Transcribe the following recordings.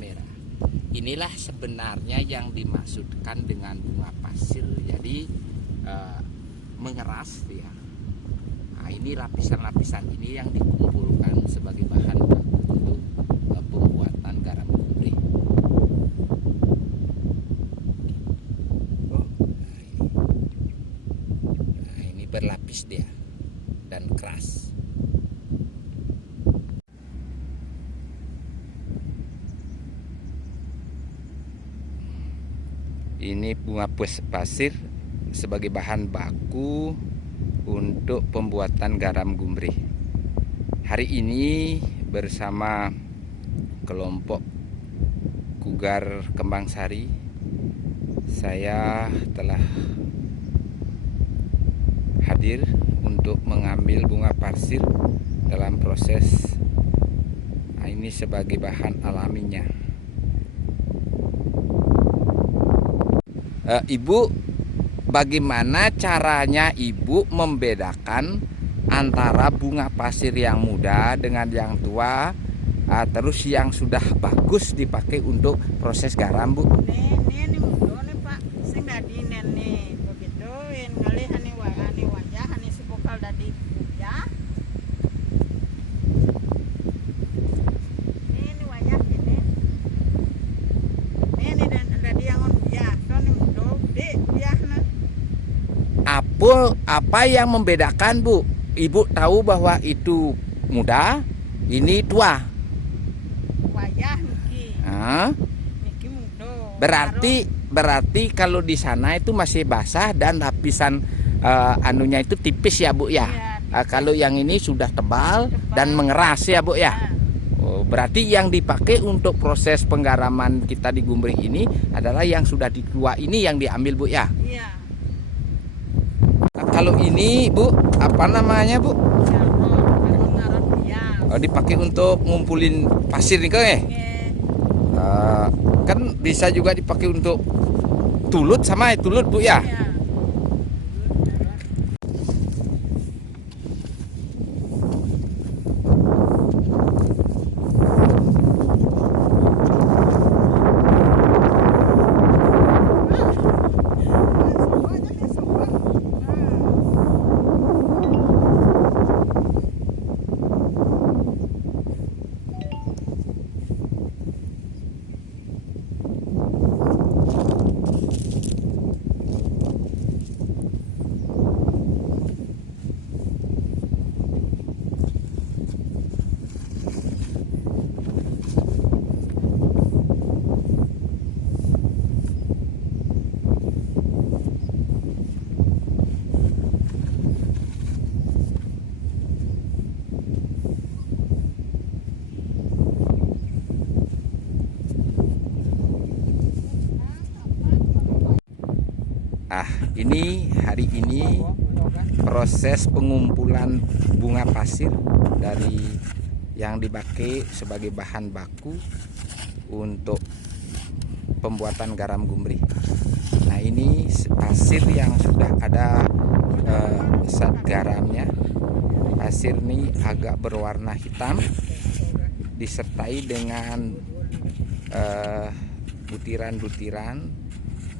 merah. Inilah sebenarnya yang dimaksudkan dengan bunga pasir. Jadi mengeras ya. Nah, ini lapisan-lapisan ini yang dikumpulkan sebagai bahan baku untuk pembuatan garam gumbrih. Nah, ini berlapis dia dan keras. Ini bunga pasir sebagai bahan baku untuk pembuatan garam gumbrih. Hari ini bersama kelompok Kugar Kembang Sari, saya telah hadir untuk mengambil bunga pasir dalam proses ini sebagai bahan alaminya. Ibu, bagaimana caranya Ibu membedakan antara bunga pasir yang muda dengan yang tua, terus yang sudah bagus dipakai untuk proses garam, Bu? Ini muda nih Pak, sing dadi nih begitu, kali hani wajah hani sebokal dadi ya. Ini wajah ini. Ini dan dadi yang on ya, so ini muda gede biahna. Apa yang membedakan, Bu? Ibu tahu bahwa itu muda, ini tua. Wajah niki. Niki muda. Berarti kalau di sana itu masih basah dan lapisan anunya itu tipis ya, Bu ya. Iya, Kalau yang ini sudah tebal dan mengeras ya, Bu ya. Oh, berarti yang dipakai untuk proses penggaraman kita di gumbrih ini adalah yang sudah ditua ini yang diambil, Bu ya. Iya. Kalau ini, Bu, apa namanya, Bu? Ya. Oh, dipakai untuk ngumpulin pasir nih, Kang ya? Kan bisa juga dipakai untuk tulut sama tulut, Bu ya. Ini hari ini proses pengumpulan bunga pasir dari yang dipakai sebagai bahan baku untuk pembuatan garam gumbrih. Nah, ini pasir yang sudah ada zat garamnya. Pasir ini agak berwarna hitam disertai dengan butiran-butiran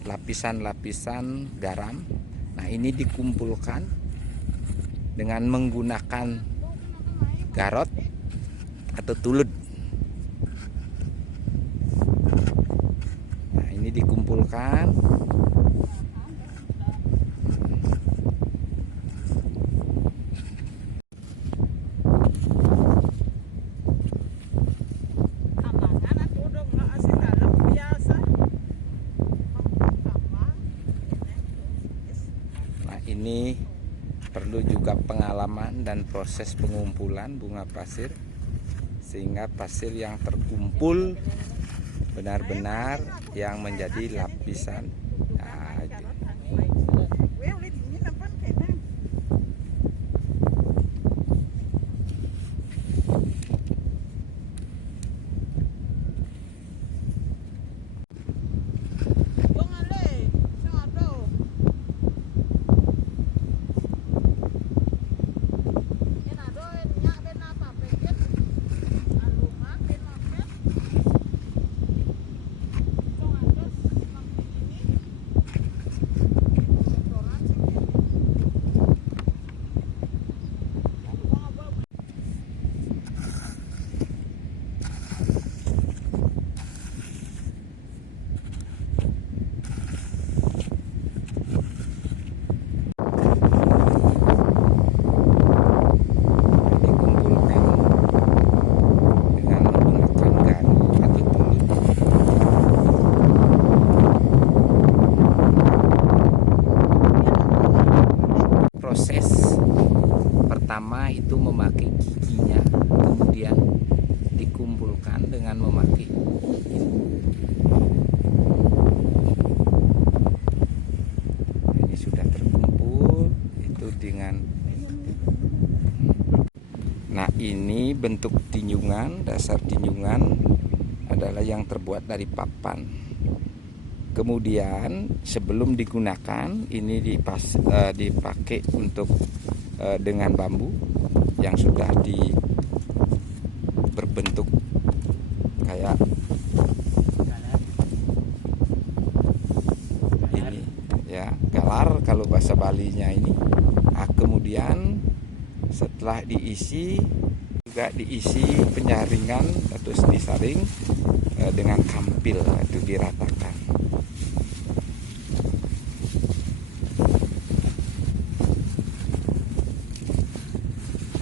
lapisan-lapisan garam. Nah, ini dikumpulkan dengan menggunakan garot atau tulut. Nah, ini dikumpulkan. Ini perlu juga pengalaman dan proses pengumpulan bunga pasir sehingga pasir yang terkumpul benar-benar yang menjadi lapisan. Nah, pertama itu memakai giginya, kemudian dikumpulkan dengan memakai ini. Ini sudah terkumpul itu dengan. Nah, ini bentuk tinjungan, dasar tinjungan adalah yang terbuat dari papan. Kemudian sebelum digunakan ini dipakai untuk dengan bambu yang sudah berbentuk kayak ini ya, galar kalau bahasa Balinya ini. Nah, kemudian setelah diisi juga diisi penyaringan atau disaring dengan kampil itu diratakan.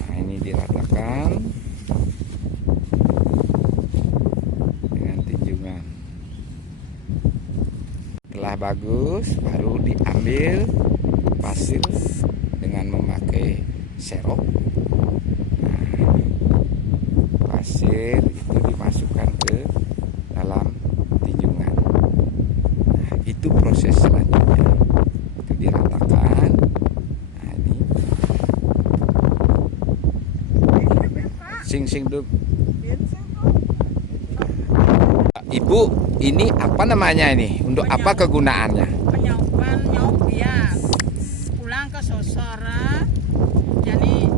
Nah, ini diratakan dengan tinjungan. Setelah bagus baru diambil pasir dengan memakai serok. Nah, pasir itu dimasukkan ke dalam tinjungan. Nah, itu proses selanjutnya. Itu diratakan. Nah, ini sing dulu. Ibu, ini apa namanya ini? Untuk apa kegunaannya? Penyaupan nyaup bias. Pulang ke Sosora. Jadi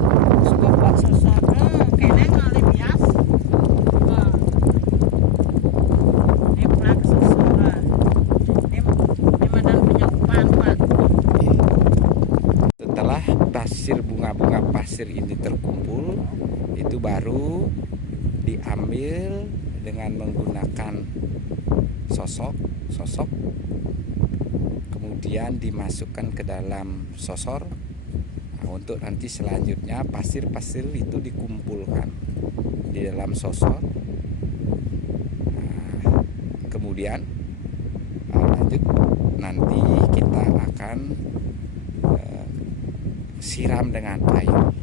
suka buat Sosora. Kene ngali bias. Ini pulang ke Sosora. Ini badan penyaupan, Pak. Setelah bunga-bunga pasir ini terkumpul, itu baru diambil dengan menggunakan sosok, kemudian dimasukkan ke dalam sosor. Nah, untuk nanti selanjutnya pasir-pasir itu dikumpulkan di dalam sosor. Nah, kemudian lanjut nanti kita akan siram dengan air.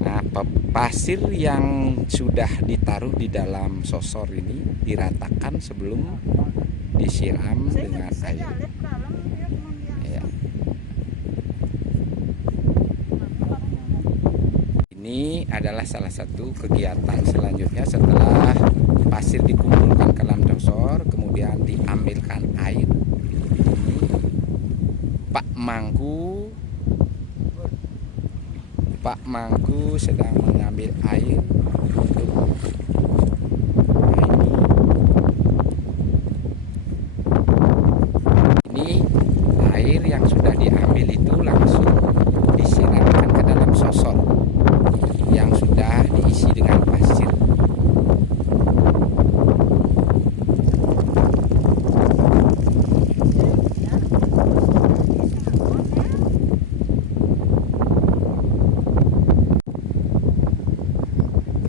Nah, pasir yang sudah ditaruh di dalam sosor ini diratakan sebelum disiram dengan air. Ya. Ini adalah salah satu kegiatan selanjutnya setelah pasir dikumpulkan ke dalam sosor, kemudian diambilkan air. Ini Pak Mangku sedang mengambil air untuk ini. Air yang sudah diambil itu langsung disiramkan ke dalam sosor yang sudah diisi dengan pasir.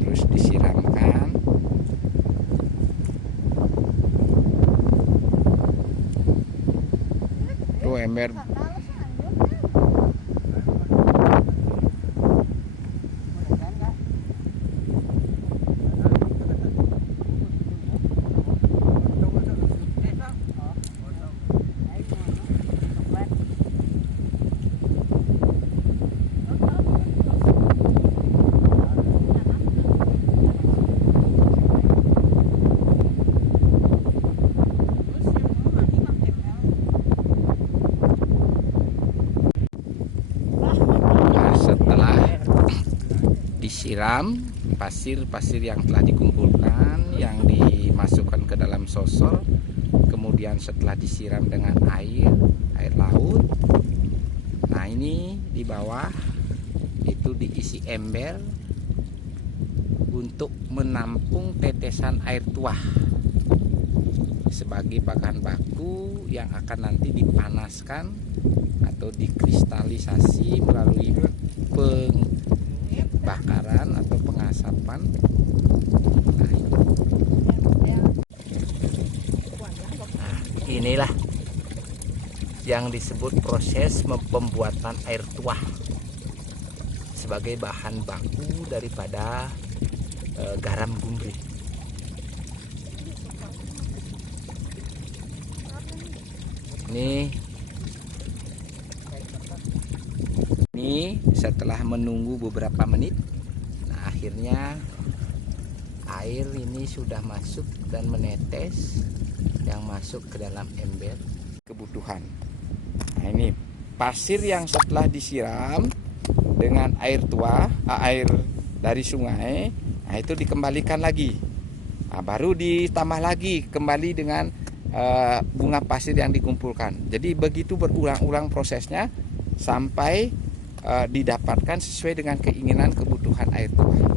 Terus disiramkan. Tuh ember. Disiram pasir-pasir yang telah dikumpulkan, yang dimasukkan ke dalam sosor, kemudian setelah disiram dengan air laut. Nah, ini di bawah itu diisi ember untuk menampung tetesan air tuah sebagai bahan baku yang akan nanti dipanaskan atau dikristalisasi melalui pembakaran atau pengasapan. Nah, inilah yang disebut proses pembuatan air tuah sebagai bahan baku daripada garam gumri. Ini setelah menunggu beberapa menit, nah akhirnya air ini sudah masuk dan menetes yang masuk ke dalam ember kebutuhan. Nah ini pasir yang setelah disiram dengan air tuah, air dari sungai, nah itu dikembalikan lagi. Nah, baru ditambah lagi kembali dengan bunga pasir yang dikumpulkan. Jadi begitu berulang-ulang prosesnya sampai didapatkan sesuai dengan keinginan kebutuhan air tuah.